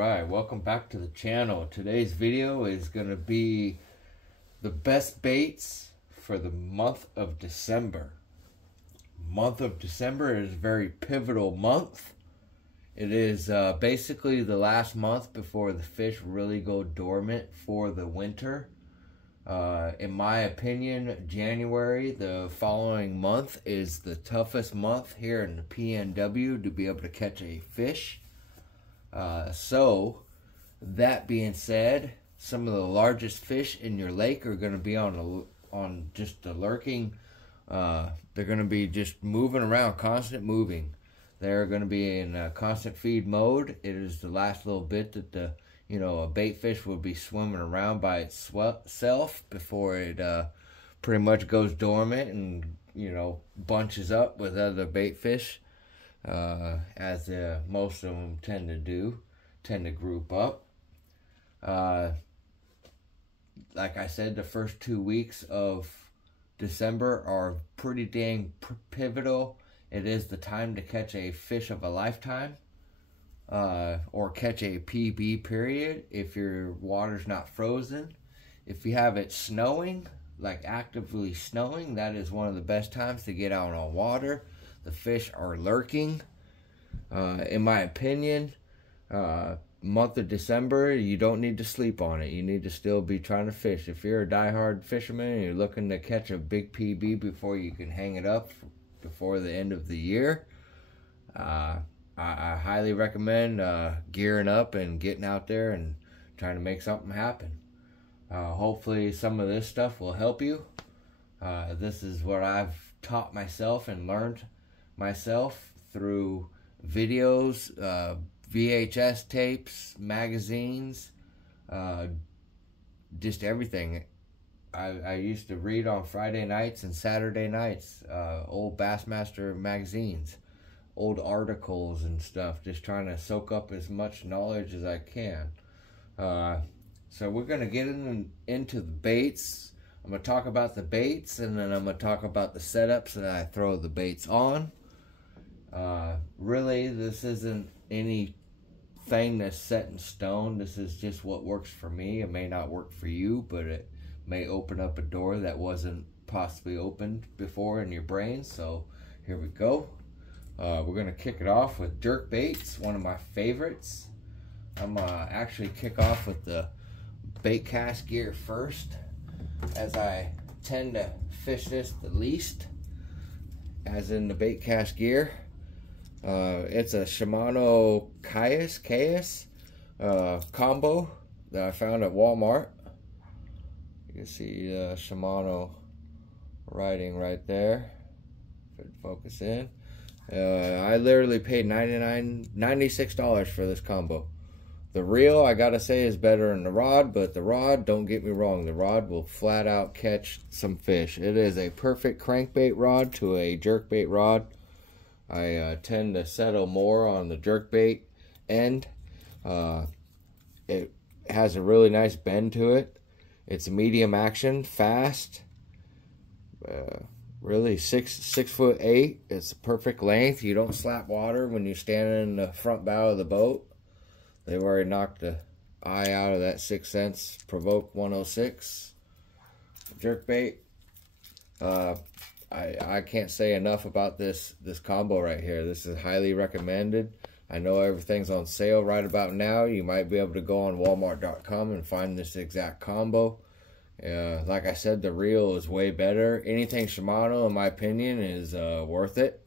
Right, welcome back to the channel. Today's video is going to be the best baits for the month of December. Month of December is a very pivotal month. It is basically the last month before the fish really go dormant for the winter. In my opinion, January, the following month, is the toughest month here in the PNW to be able to catch a fish. So, that being said, some of the largest fish in your lake are going to be on just the lurking. They're going to be just moving around, constant moving. They're going to be in constant feed mode. It is the last little bit that a bait fish will be swimming around by itself before it pretty much goes dormant and bunches up with other bait fish. As most of them tend to group up. Like I said, the first 2 weeks of December are pretty dang pivotal. It is the time to catch a fish of a lifetime, or catch a PB period if your water's not frozen. If you have it snowing, like actively snowing, that is one of the best times to get out on water. The fish are lurking. In my opinion, month of December, you don't need to sleep on it. You need to still be trying to fish. If you're a diehard fisherman and you're looking to catch a big PB before you can hang it up before the end of the year, I highly recommend gearing up and getting out there and trying to make something happen. Hopefully some of this stuff will help you. This is what I've taught myself and learned myself through videos, VHS tapes, magazines, just everything. I used to read on Friday nights and Saturday nights, old Bassmaster magazines, old articles and stuff, just trying to soak up as much knowledge as I can. So we're going to get into the baits. I'm going to talk about the baits, and then I'm going to talk about the setups that I throw the baits on. Really, this isn't anything that's set in stone. This is just what works for me. It may not work for you, but it may open up a door that wasn't possibly opened before in your brain. So here we go. We're going to kick it off with jerk baits, one of my favorites. I'm going to actually kick off with the bait cast gear first, as I tend to fish this the least, as in the bait cast gear. It's a Shimano Caius combo that I found at Walmart. You can see Shimano writing right there. Focus in. I literally paid $96 for this combo. The reel, I gotta say, is better than the rod, but the rod, don't get me wrong, the rod will flat out catch some fish. It is a perfect crankbait rod to a jerkbait rod. I tend to settle more on the jerkbait end. It has a really nice bend to it. It's medium action, fast. Really 6'8". It's a perfect length. You don't slap water when you're standing in the front bow of the boat. They've already knocked the eye out of that 6 cents Provoke 106 jerkbait. I can't say enough about this combo right here. This is highly recommended. I know everything's on sale right about now. You might be able to go on Walmart.com and find this exact combo. Like I said, the reel is way better. Anything Shimano, in my opinion, is worth it.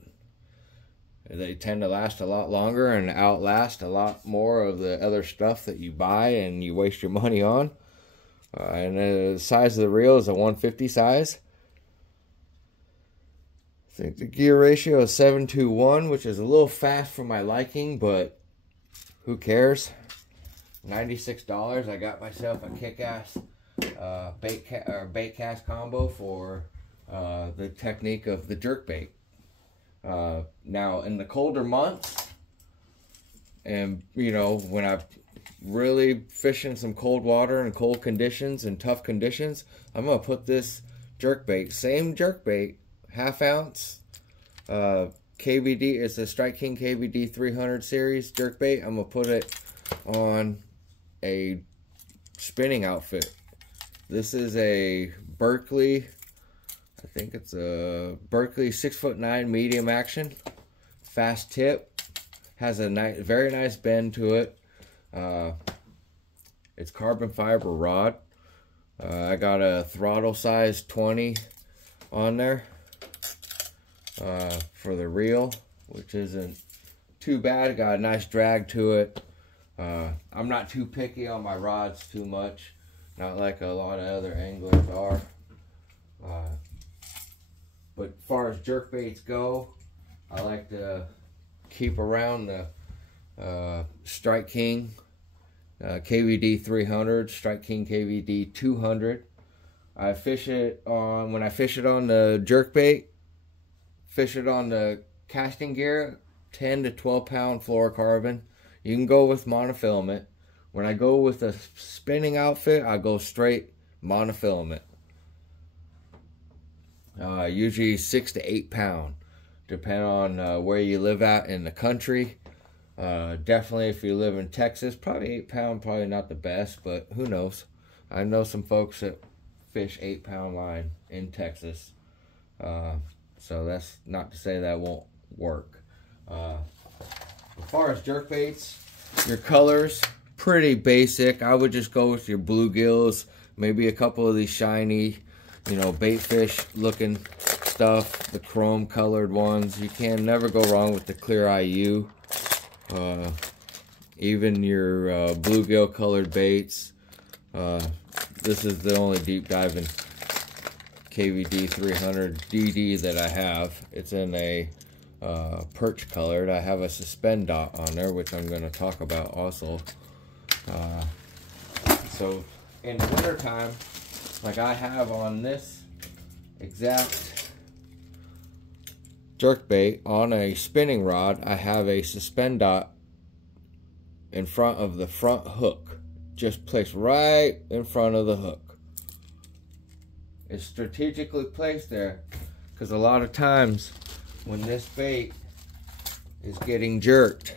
They tend to last a lot longer and outlast a lot more of the other stuff that you buy and you waste your money on. And the size of the reel is a 150 size. I think the gear ratio is 7:1, which is a little fast for my liking, but who cares? $96. I got myself a kick-ass bait cast combo for the technique of the jerkbait. Now, in the colder months, and when I'm really fishing some cold water and cold conditions and tough conditions, I'm gonna put this jerkbait, same jerkbait, 1/2 ounce, KVD. It's a Strike King KVD 300 series jerkbait. I'm gonna put it on a spinning outfit. This is a Berkley, I think it's a Berkley 6'9" medium action, fast tip, has a nice, very nice bend to it. It's carbon fiber rod. I got a throttle size 20 on there for the reel, which isn't too bad. Got a nice drag to it. I'm not too picky on my rods too much, not like a lot of other anglers are. But as far as jerk baits go, I like to keep around the Strike King KVD 300, Strike King KVD 200. I fish it on, when I fish it on the jerk bait, fish it on the casting gear, 10 to 12 pound fluorocarbon. You can go with monofilament. When I go with a spinning outfit, I go straight monofilament. Usually 6 to 8 pound, depending on where you live at in the country. Definitely if you live in Texas, probably 8 pound, probably not the best, but who knows. I know some folks that fish 8 pound line in Texas. So that's not to say that won't work. As far as jerk baits, your colors, pretty basic. I would just go with your bluegills, maybe a couple of these shiny, you know, bait fish looking stuff, the chrome colored ones. You can never go wrong with the clear IU. Even your bluegill colored baits. This is the only deep diving KVD 300 DD that I have. It's in a perch colored. I have a suspend dot on there, which I'm going to talk about also. So in the winter time, like I have on this exact jerkbait on a spinning rod, I have a suspend dot in front of the front hook, just placed right in front of the hook. It's strategically placed there because a lot of times when this bait is getting jerked,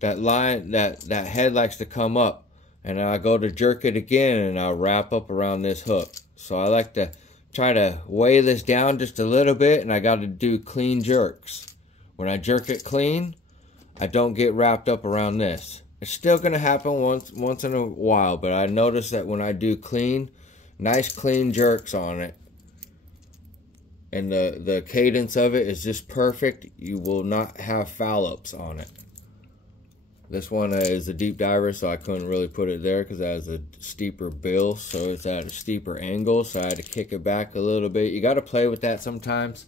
that line, that head likes to come up, and I go to jerk it again and I'll wrap up around this hook. So I like to try to weigh this down just a little bit, and I got to do clean jerks. When I jerk it clean, I don't get wrapped up around this. It's still going to happen once in a while, but I notice that when I do clean, nice clean jerks on it, and the cadence of it is just perfect, you will not have foul ups on it. This one is a deep diver, so I couldn't really put it there because it has a steeper bill, so it's at a steeper angle, so I had to kick it back a little bit. You got to play with that sometimes.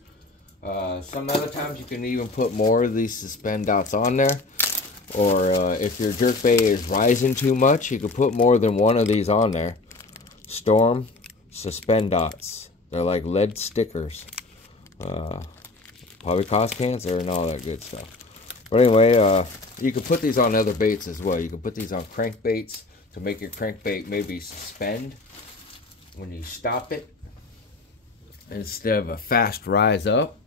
Some other times you can even put more of these suspend dots on there, or if your jerkbait is rising too much, you can put more than one of these on there. Storm suspend dots. They're like lead stickers. Probably cause cancer and all that good stuff. But anyway, you can put these on other baits as well. You can put these on crankbaits to make your crankbait maybe suspend when you stop it instead of a fast rise up.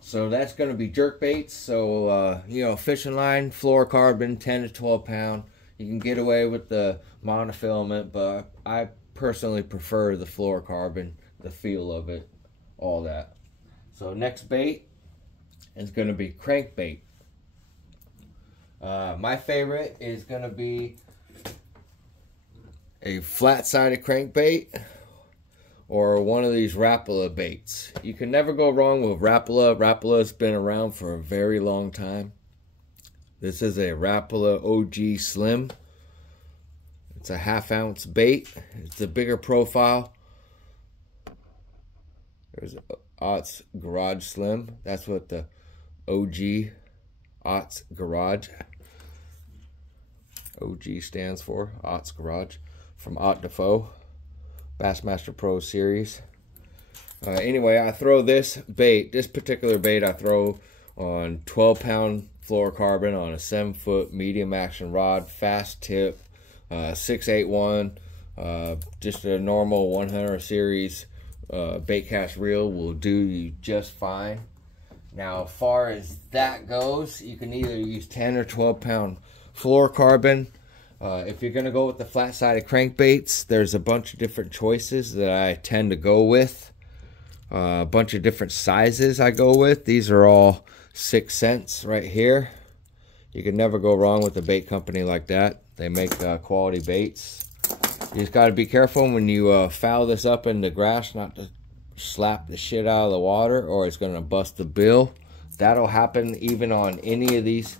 So that's going to be jerk baits. So, you know, fishing line, fluorocarbon, 10 to 12 pound. You can get away with the monofilament, but I personally prefer the fluorocarbon, the feel of it, all that. So next bait is going to be crankbait. My favorite is going to be a flat-sided crankbait or one of these Rapala baits. You can never go wrong with Rapala. Rapala's been around for a very long time. This is a Rapala OG Slim. It's a 1/2 ounce bait. It's a bigger profile. There's Ott's Garage Slim. That's what the OG Ott's Garage OG stands for. Ott's Garage from Ott Defoe Bassmaster Pro Series. Anyway, I throw this bait, this particular bait I throw on 12 pound fluorocarbon on a 7-foot medium action rod, fast tip, 681, just a normal 100 series bait cast reel will do you just fine. Now, as far as that goes, you can either use 10 or 12 pound fluorocarbon. If you're going to go with the flat-sided crankbaits, there's a bunch of different choices that I tend to go with. A bunch of different sizes I go with. These are all 6 cents right here. You can never go wrong with a bait company like that. They make quality baits. You just got to be careful when you foul this up in the grass not to slap the shit out of the water, or it's going to bust the bill. That'll happen even on any of these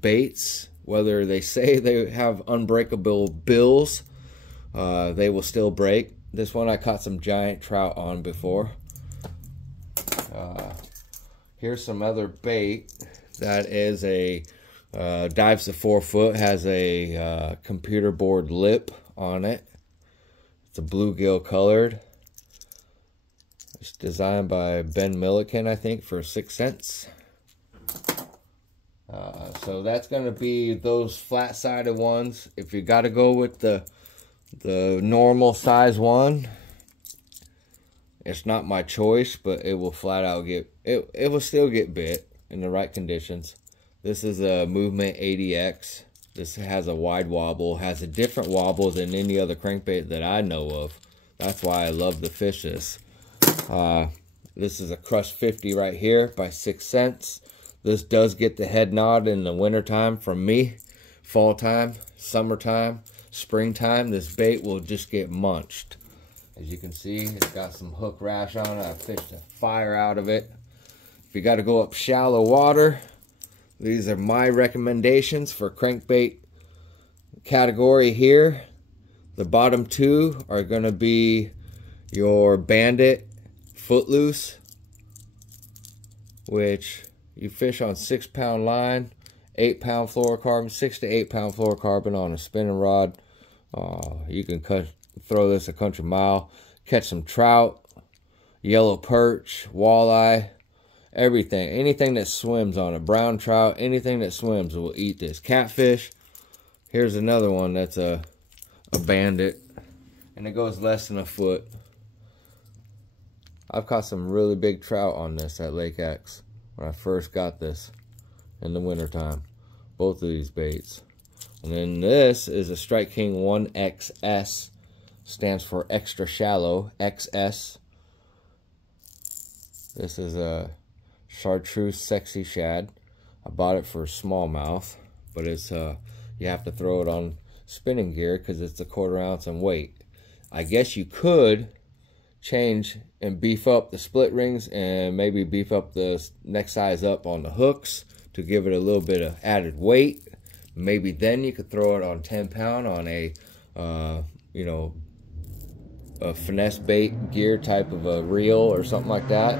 baits. Whether they say they have unbreakable bills, they will still break. This one I caught some giant trout on before. Here's some other bait. That is a dives to 4 foot, has a computer board lip on it. It's a bluegill colored. It's designed by Ben Milliken, I think, for 6 cents. So that's going to be those flat-sided ones. If you got to go with the normal size one, it's not my choice, but it will flat out get, it will still get bit in the right conditions. This is a Movement 80X. This has a wide wobble, has a different wobble than any other crankbait that I know of. That's why I love to fish this. This is a Crush 50 right here by 6 cents. This does get the head nod in the wintertime from me. Fall time, summertime, springtime, this bait will just get munched. As you can see, it's got some hook rash on it. I fished a fire out of it. If you got to go up shallow water, these are my recommendations for crankbait category here. The bottom two are going to be your Bandit Footloose, which you fish on 6-pound line, 8-pound fluorocarbon, 6 to 8 pound fluorocarbon on a spinning rod. You can throw this a country mile, catch some trout, yellow perch, walleye, everything. Anything that swims on it, brown trout, anything that swims will eat this. Catfish. Here's another one that's a Bandit, and it goes less than a foot. I've caught some really big trout on this at Lake X when I first got this in the wintertime. Both of these baits. And then this is a Strike King 1XS. Stands for extra shallow, XS. This is a chartreuse sexy shad. I bought it for smallmouth, but it's you have to throw it on spinning gear because it's a 1/4 ounce in weight. I guess you could change and beef up the split rings and maybe beef up the next size up on the hooks to give it a little bit of added weight. Maybe then you could throw it on 10-pound on a you know, a finesse bait gear type of a reel or something like that.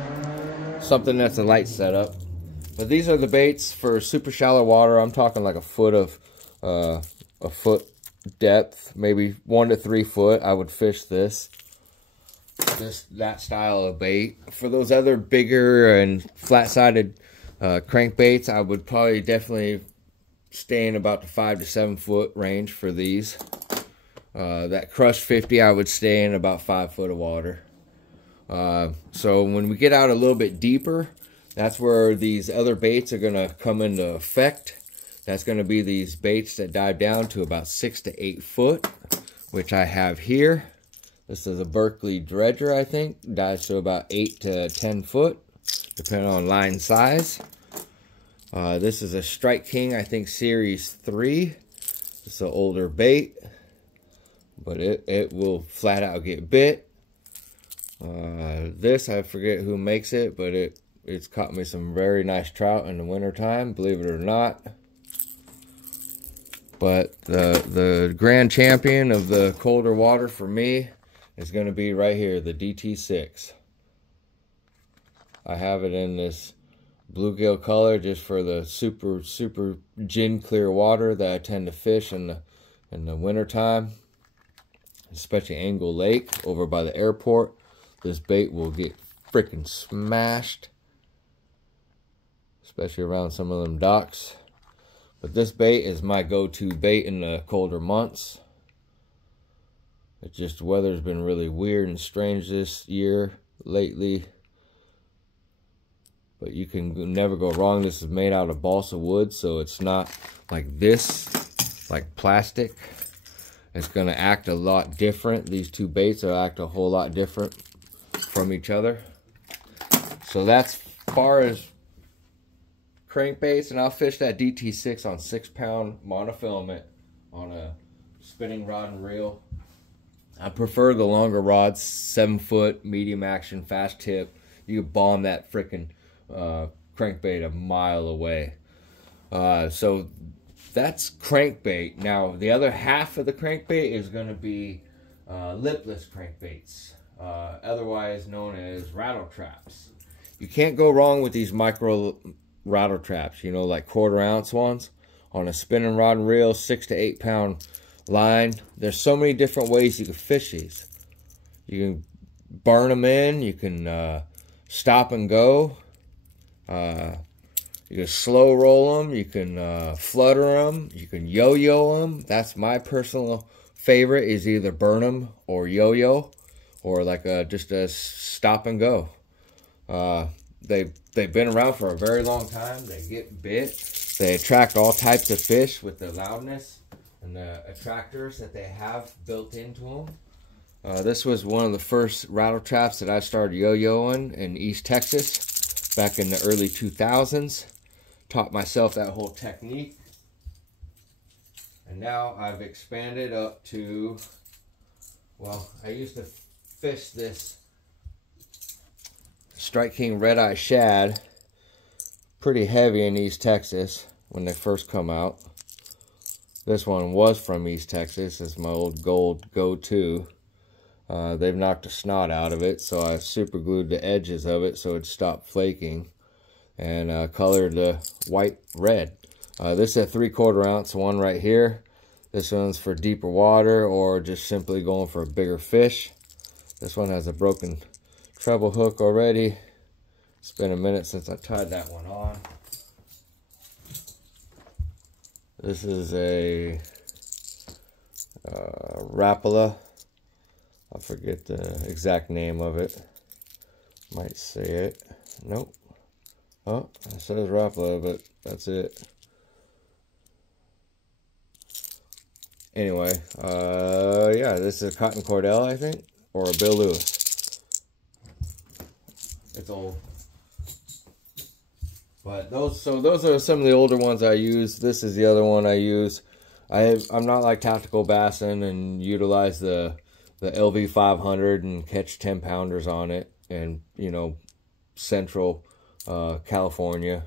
Something that's a light setup. But these are the baits for super shallow water. I'm talking like a foot depth, maybe 1 to 3 foot. I would fish this. That style of bait. For those other bigger and flat-sided crankbaits, I would probably definitely stay in about the 5 to 7 foot range for these. That Crush 50, I would stay in about 5 foot of water. So when we get out a little bit deeper, that's where these other baits are going to come into effect. That's going to be these baits that dive down to about 6 to 8 foot, which I have here. This is a Berkley Dredger, I think. Dives to about 8 to 10 foot, depending on line size. This is a Strike King, I think, Series 3. It's an older bait, but it will flat out get bit. This, I forget who makes it, but it's caught me some very nice trout in the wintertime, believe it or not. But the grand champion of the colder water for me is going to be right here, the DT6. I have it in this bluegill color just for the super gin clear water that I tend to fish in the wintertime, especially Angle Lake over by the airport. This bait will get freaking smashed, especially around some of them docks. But this bait is my go-to bait in the colder months. It's just the weather's been really weird and strange this year lately. but you can never go wrong. This is made out of balsa wood, so it's not like this, like plastic. It's going to act a lot different. These two baits will act a whole lot different from each other. So that's as far as crankbaits, and I'll fish that DT6 on 6-pound monofilament on a spinning rod and reel. I prefer the longer rods, 7-foot, medium action, fast tip. You can bomb that freaking crankbait a mile away. So that's crankbait. Now, the other half of the crankbait is going to be lipless crankbaits, otherwise known as rattle traps. You can't go wrong with these micro rattle traps, you know, like 1/4 ounce ones on a spinning rod and reel, 6 to 8 pound line. There's so many different ways you can fish these. You can burn them in, you can stop and go, you can slow roll them, you can flutter them, you can yo-yo them. That's my personal favorite, is either burn them or yo-yo, or like just a stop and go. They've been around for a very long time. They get bit. They attract all types of fish with the loudness and the attractors that they have built into them. This was one of the first rattle traps that I started yo-yoing in East Texas back in the early 2000s. Taught myself that whole technique. And now I've expanded up to, well, I used to fish this Strike King Red Eye Shad pretty heavy in East Texas when they first come out. This one was from East Texas. It's my old gold go-to. They've knocked the snot out of it, so I super glued the edges of it so it stopped flaking, and colored the white red. This is a 3/4 ounce one right here. This one's for deeper water or just simply going for a bigger fish. This one has a broken treble hook already. It's been a minute since I tied that one on. This is a Rapala. I forget the exact name of it. Might say it. Nope. Oh, it says Rapala, but that's it. Anyway, yeah, this is a Cotton Cordell, I think, or a Bill Lewis. It's old. But those are some of the older ones I use. This is the other one I use. I'm not like Tactical Bassin and utilize the LV 500 and catch 10-pounders on it, and you know, Central California.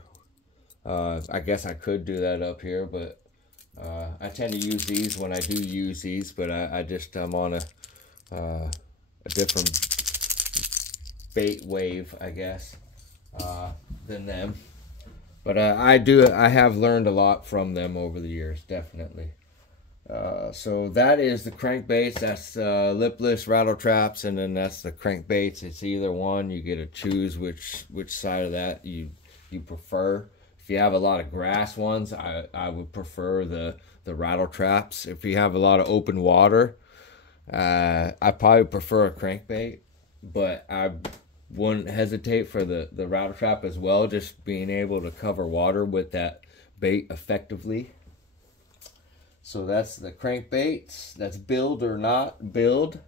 I guess I could do that up here, but I tend to use these when I do use these. But I'm on a different bait wave, I guess, than them. But I have learned a lot from them over the years, definitely. So that is the crankbaits. That's lipless rattle traps, and then that's the crankbaits. It's either one. You get to choose which side of that you prefer. If you have a lot of grass ones, I would prefer the rattle traps. If you have a lot of open water, I probably prefer a crankbait, but I wouldn't hesitate for the rattle trap as well, just being able to cover water with that bait effectively. So that's the crankbaits. That's build or not build.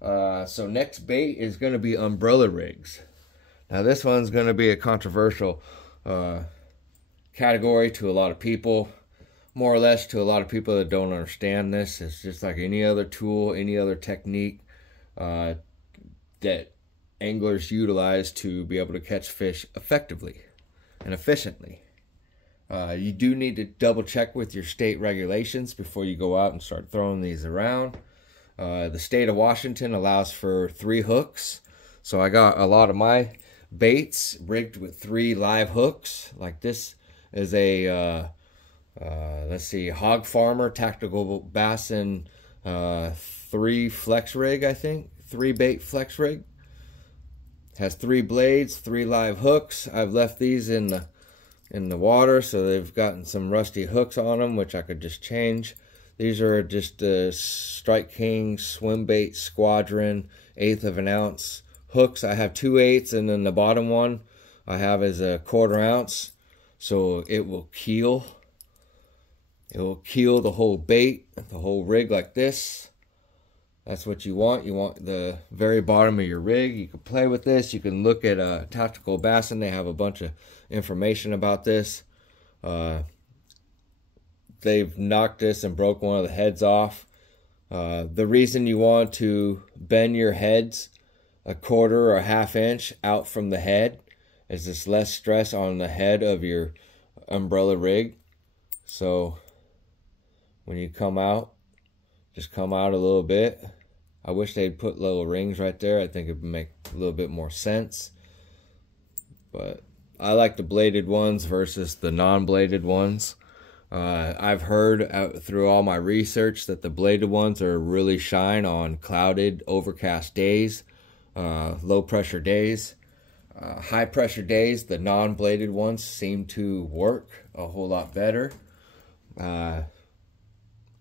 So next bait is going to be umbrella rigs. Now this one's going to be a controversial category to a lot of people. More or less to a lot of people that don't understand this. It's just like any other tool, any other technique that anglers utilize to be able to catch fish effectively and efficiently. You do need to double check with your state regulations before you go out and start throwing these around. The state of Washington allows for 3 hooks. So I got a lot of my baits rigged with 3 live hooks. Like this is a, let's see, Hog Farmer Tactical Bassin 3 flex rig, I think. 3 bait flex rig. Has 3 blades, 3 live hooks. I've left these in the water, so they've gotten some rusty hooks on them, which I could just change. These are just the Strike King Swim Bait Squadron 1/8 of an ounce hooks. I have 2/8, and then the bottom one I have is a 1/4 ounce, so it will keel. It will keel the whole bait, the whole rig like this. That's what you want. You want the very bottom of your rig. You can play with this. You can look at Tactical Bassin. They have a bunch of information about this. They've knocked this and broke one of the heads off. The reason you want to bend your heads 1/4 or 1/2 inch out from the head is there's less stress on the head of your umbrella rig. So when you come out, just come out a little bit. I wish they'd put little rings right there. I think it would make a little bit more sense. But I like the bladed ones versus the non-bladed ones. I've heard through all my research that the bladed ones are really shine on clouded, overcast days, low pressure days. High pressure days, the non-bladed ones seem to work a whole lot better.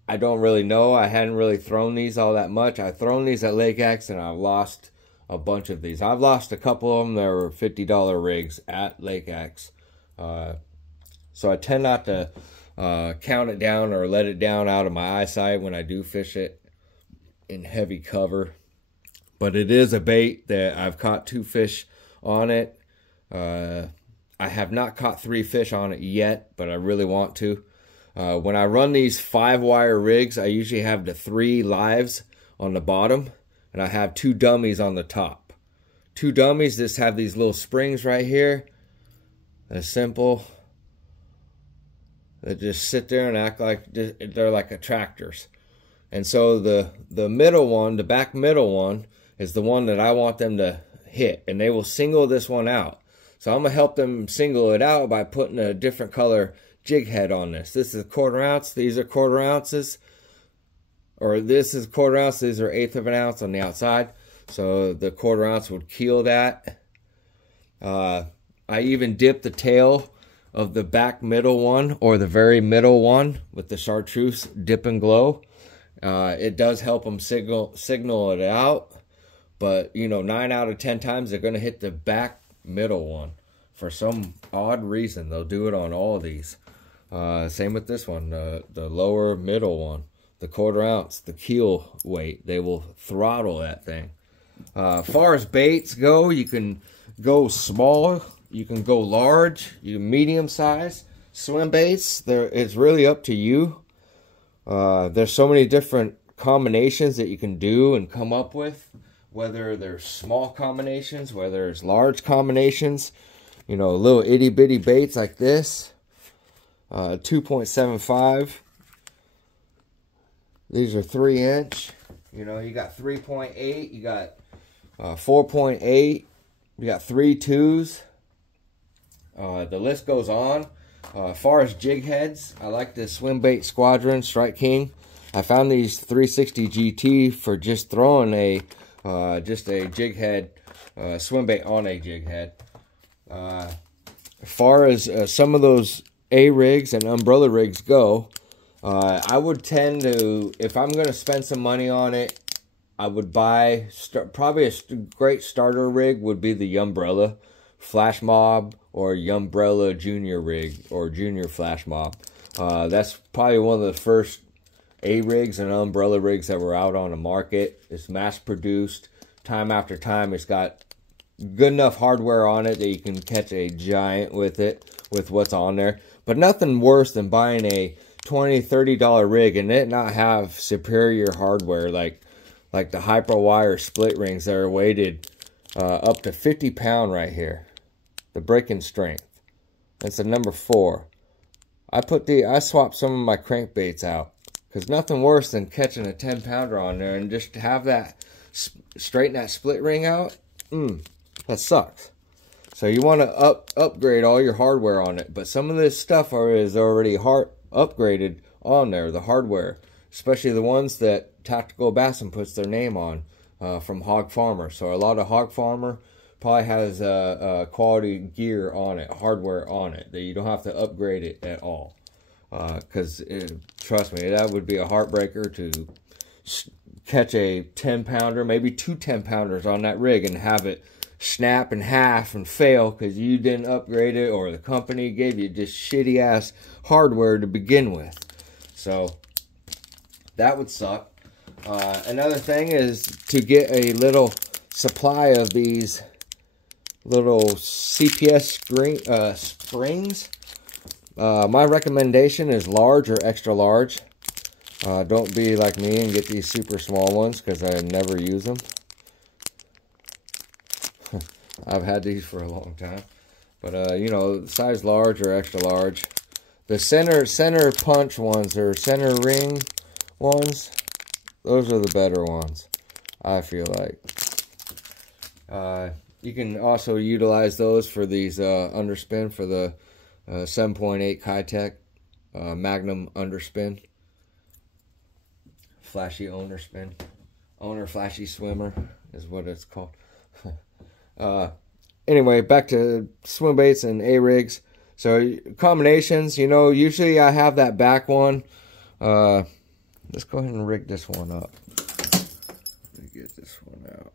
I don't really know. I hadn't really thrown these all that much. I've thrown these at Lake X and I've lost a bunch of these. I've lost a couple of them that were $50 rigs at Lake X. So I tend not to count it down or let it down out of my eyesight when I do fish it in heavy cover. But it is a bait that I've caught 2 fish on it. I have not caught 3 fish on it yet, but I really want to. When I run these 5-wire rigs, I usually have the 3 lives on the bottom, and I have 2 dummies on the top. 2 dummies just have these little springs right here. They're simple. They just sit there and act like they're like attractors. And so the middle one, the back middle one, is the one that I want them to hit, and they will single this one out. So I'm gonna help them single it out by putting a different color jig head on this. This is a 1/4 ounce. These are 1/4 ounces, or this is 1/4 ounce. These are 1/8 of an ounce on the outside. So the 1/4 ounce would keel that. I even dip the tail of the back middle one or the very middle one with the chartreuse dip and glow. It does help them signal it out, but you know, 9 out of 10 times they're going to hit the back middle one. For some odd reason, they'll do it on all of these. Same with this one, the lower middle one, the 1/4 ounce, the keel weight. They will throttle that thing. As far as baits go, you can go small, you can go large, you can medium size. Swim baits, it's really up to you. There's so many different combinations that you can do and come up with, whether there's small combinations, whether there's large combinations. You know, little itty bitty baits like this. 2.75. These are 3 inch. You know, you got 3.8, you got 4.8, you got 3 2s. The list goes on. As far as jig heads, I like the Swim Bait Squadron Strike King. I found these 360 GT for just throwing a jig head, swim bait on a jig head. As far as some of those A-rigs and umbrella rigs go, I would tend to, if I'm going to spend some money on it, I would buy, probably a great starter rig would be the Umbrella Flash Mob or Umbrella Junior rig or Junior Flash Mob. That's probably one of the first A-rigs and umbrella rigs that were out on the market. It's mass produced time after time. It's got good enough hardware on it that you can catch a giant with it, with what's on there. But nothing worse than buying a $20, $30 rig and it not have superior hardware like the Hyperwire split rings that are weighted up to 50 pound right here. The breaking strength. That's a number 4. I swapped some of my crankbaits out because nothing worse than catching a 10 pounder on there and just have that straighten that split ring out. That sucks. So you want to upgrade all your hardware on it, but some of this stuff is already upgraded on there, the hardware, especially the ones that Tactical Bassin puts their name on from Hog Farmer. So a lot of Hog Farmer probably has quality gear on it, hardware on it, that you don't have to upgrade it at all. Because trust me, that would be a heartbreaker to catch a 10 pounder, maybe 2 10 pounders on that rig and have it snap in half and fail because you didn't upgrade it, or the company gave you just shitty ass hardware to begin with. So that would suck. Another thing is to get a little supply of these little CPS springs. My recommendation is large or extra large. Don't be like me and get these super small ones because I never use them. I've had these for a long time. But, you know, size large or extra large. The center punch ones, or center ring ones, those are the better ones, I feel like. You can also utilize those for these underspin for the 7.8 Keitech Magnum underspin. Flashy owner spin. Owner flashy swimmer is what it's called. Anyway, back to swim baits and A-rigs. So combinations, you know, usually I have that back one. Let's go ahead and rig this one up. Let me get this one out.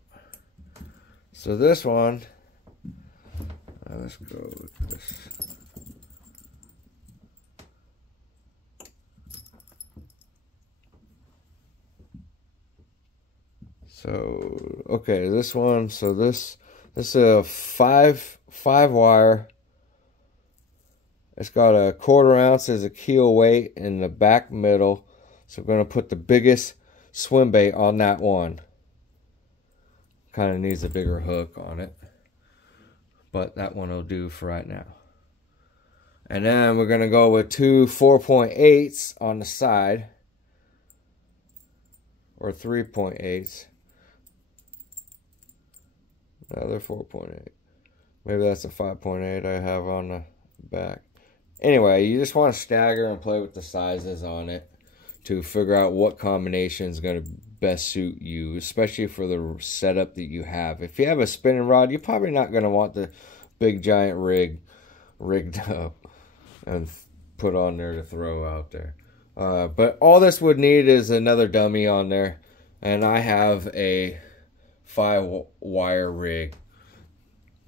So this one, let's go with this. So, okay, this one, so this is a five wire. It's got a 1/4 ounce as a keel weight in the back middle. So we're going to put the biggest swim bait on that one. Kind of needs a bigger hook on it, but that one will do for right now. And then we're going to go with two 4.8s on the side, or 3.8s. Another 4.8. Maybe that's a 5.8 I have on the back. Anyway, you just want to stagger and play with the sizes on it to figure out what combination is going to best suit you, especially for the setup that you have. If you have a spinning rod, you're probably not going to want the big giant rig rigged up and put on there to throw out there. But all this would need is another dummy on there, and I have a 5-wire rig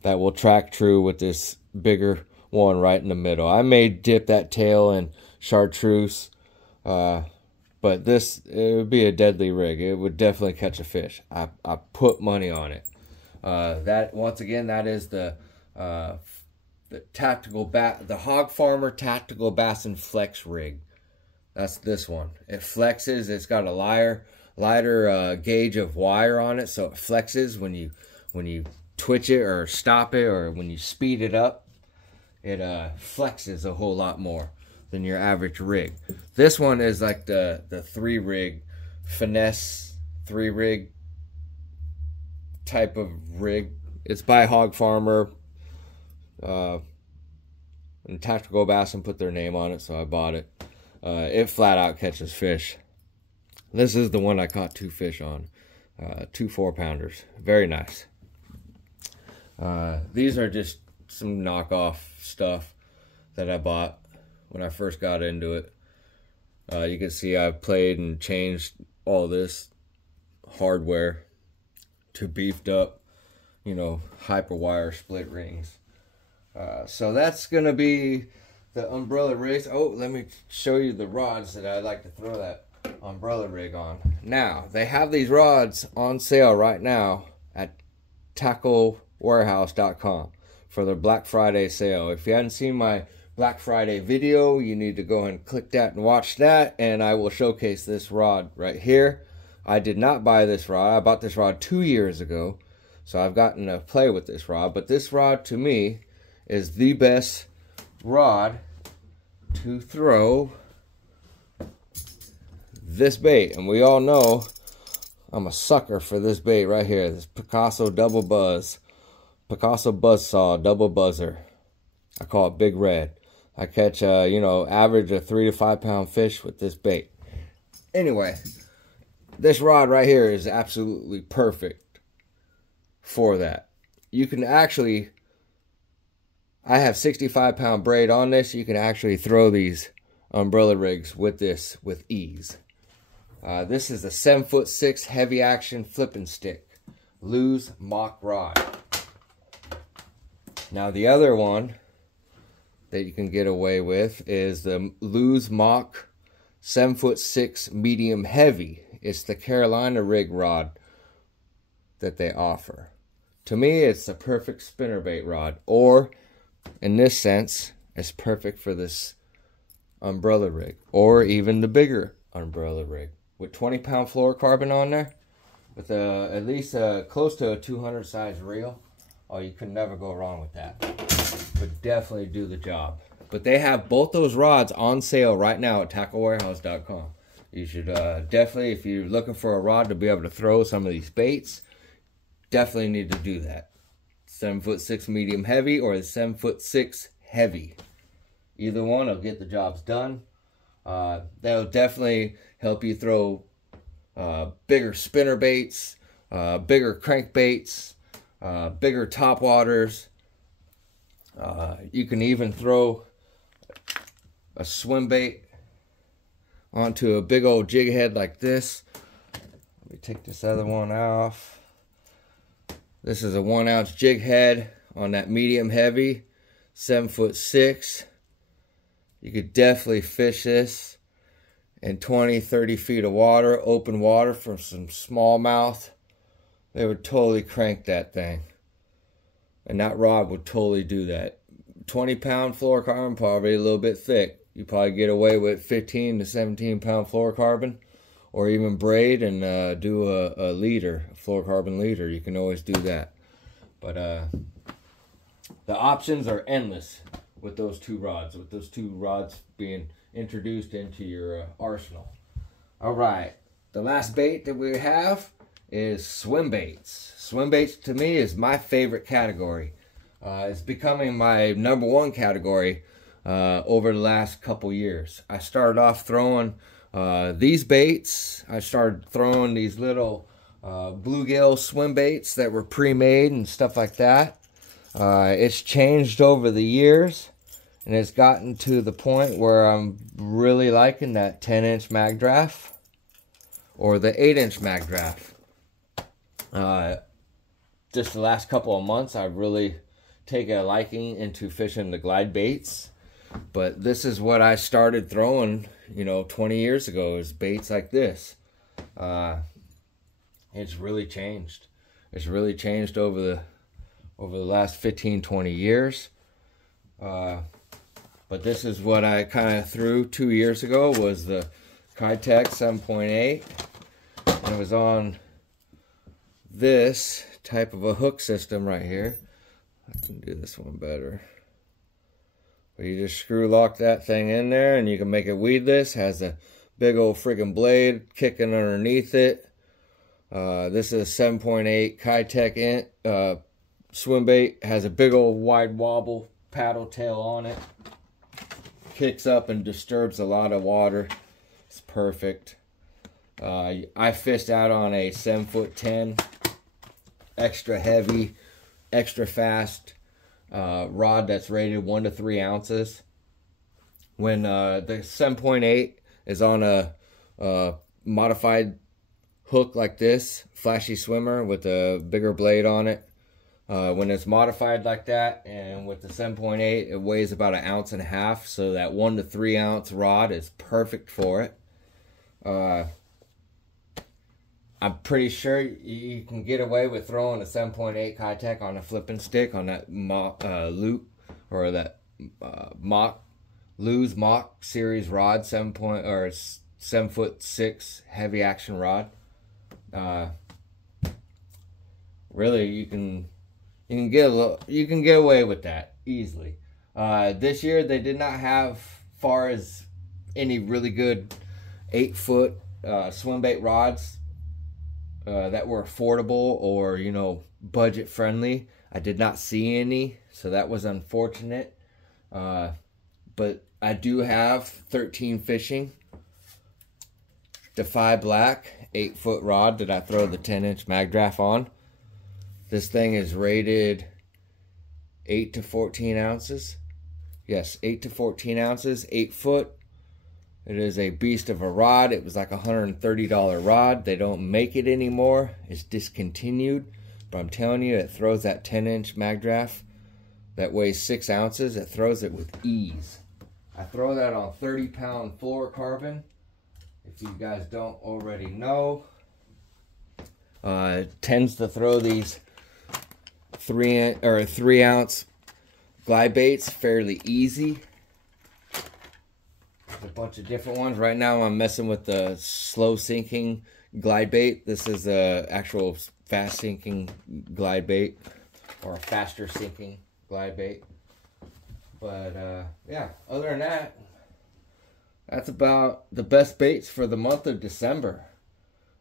that will track true with this bigger one right in the middle. I may dip that tail in chartreuse, but this, it would be a deadly rig. It would definitely catch a fish. I put money on it. That, once again, that is the Hog Farmer Tactical Bass and Flex rig. That's this one. It flexes. It's got a lighter gauge of wire on it, so it flexes when you twitch it or stop it, or when you speed it up. It flexes a whole lot more than your average rig. This one is like the 3-rig finesse 3-rig type of rig. It's by Hog Farmer, and Tactical Bass and put their name on it, so I bought it. It flat out catches fish. This is the one I caught 2 fish on. 2 4-pounders. Very nice. These are just some knockoff stuff that I bought when I first got into it. You can see I've played and changed all this hardware to beefed up, you know, Hyperwire split rings. So that's going to be the umbrella rigs. Oh, let me show you the rods that I like to throw that umbrella rig on. Now, they have these rods on sale right now at tacklewarehouse.com for their Black Friday sale. If you hadn't seen my Black Friday video, you need to go ahead and click that and watch that, and I will showcase this rod right here. I did not buy this rod. I bought this rod 2 years ago, so I've gotten to play with this rod, but this rod to me is the best rod to throw this bait. And we all know I'm a sucker for this bait right here, this Picasso Double Buzz, Picasso Buzzsaw Double Buzzer. I call it Big Red. I catch you know, average of 3 to 5 pound fish with this bait. Anyway, this rod right here is absolutely perfect for that. You can actually, I have 65 pound braid on this. You can actually throw these umbrella rigs with this with ease. This is a 7'6" heavy action flipping stick, Lew's mock rod. Now the other one that you can get away with is the Lew's Mach 7'6" medium heavy. It's the Carolina rig rod that they offer. To me, it's the perfect spinnerbait rod, or in this sense, it's perfect for this umbrella rig, or even the bigger umbrella rig with 20-pound fluorocarbon on there, with at least close to a 200 size reel. Oh, you could never go wrong with that. Would definitely do the job. But they have both those rods on sale right now at tacklewarehouse.com. You should definitely, if you're looking for a rod to be able to throw some of these baits, definitely need to do that. 7'6" medium heavy or the 7'6" heavy. Either one will get the jobs done. That'll definitely help you throw bigger spinner baits, bigger crankbaits, bigger topwaters. You can even throw a swim bait onto a big old jig head like this. Let me take this other one off. This is a 1-ounce jig head on that medium heavy, 7'6". You could definitely fish this in 20-30 feet of water, open water from some smallmouth. They would totally crank that thing. And that rod would totally do that. 20-pound fluorocarbon, probably a little bit thick. You probably get away with 15 to 17-pound fluorocarbon, or even braid and do a leader, a fluorocarbon leader. You can always do that. But the options are endless with those two rods, being introduced into your arsenal. All right, the last bait that we have is swim baits. Swim baits to me is my favorite category. It's becoming my #1 category over the last couple years. I started off throwing these baits. I started throwing these little bluegill swim baits that were pre-made and stuff like that. It's changed over the years, and it's gotten to the point where I'm really liking that 10-inch mag draft or the 8-inch mag draft. Just the last couple of months, I've really taken a liking into fishing the glide baits. But this is what I started throwing, 20 years ago, is baits like this. It's really changed. It's really changed over the last 15-20 years. But this is what I kind of threw 2 years ago, was the Keitech 7.8. And it was on this type of a hook system right here. I can do this one better. But you just screw lock that thing in there and you can make it weedless. Has a big old friggin' blade kicking underneath it. This is a 7.8 Keitech swim bait. Has a big old wide wobble paddle tail on it. Kicks up and disturbs a lot of water. It's perfect. I fished out on a 7'10", extra heavy, extra fast rod that's rated 1 to 3 ounces. When the 7.8 is on a modified hook like this, flashy swimmer with a bigger blade on it, when it's modified like that, and with the 7.8, it weighs about 1.5 ounces, so that 1 to 3 ounce rod is perfect for it. I'm pretty sure you can get away with throwing a 7.8 Keitech on a flipping stick on that loop, or that Lew's Mach series rod, 7'6" heavy action rod. Really, you can get away with that easily. This year they did not have far as any really good 8-foot swim bait rods that were affordable or budget friendly. I did not see any, so that was unfortunate. But I do have 13 Fishing Defy Black 8-foot rod that I throw the 10-inch mag draft on. This thing is rated 8 to 14 ounces. Yes, 8 to 14 ounces, 8 foot. It is a beast of a rod. It was like a $130 rod. They don't make it anymore. It's discontinued. But I'm telling you, it throws that 10-inch mag draft that weighs 6 ounces. It throws it with ease. I throw that on 30-pound fluorocarbon. If you guys don't already know, tends to throw these 3 ounce glide baits fairly easy. There's a bunch of different ones. Right now I'm messing with the slow sinking glide bait. This is the actual fast sinking glide bait, or a faster sinking glide bait. But yeah, other than that, that's about the best baits for the month of December.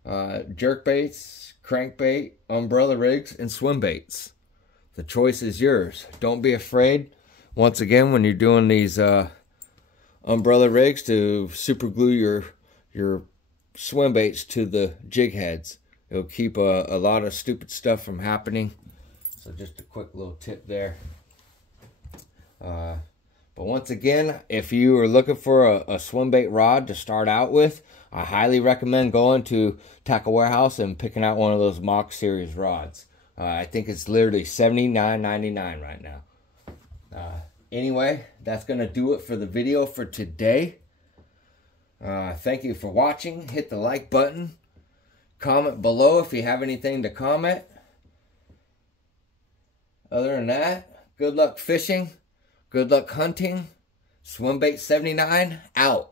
Jerk baits, crankbait, umbrella rigs, and swim baits. The choice is yours. Don't be afraid, once again, when you're doing these umbrella rigs, to super glue your swim baits to the jig heads. It'll keep a lot of stupid stuff from happening. So just a quick little tip there. But once again, if you are looking for a swim bait rod to start out with, I highly recommend going to Tackle Warehouse and picking out one of those Mach series rods. I think it's literally $79.99 right now. Anyway, that's going to do it for the video for today. Thank you for watching. Hit the like button. Comment below if you have anything to comment. Other than that, good luck fishing. Good luck hunting. Swimbait79 out.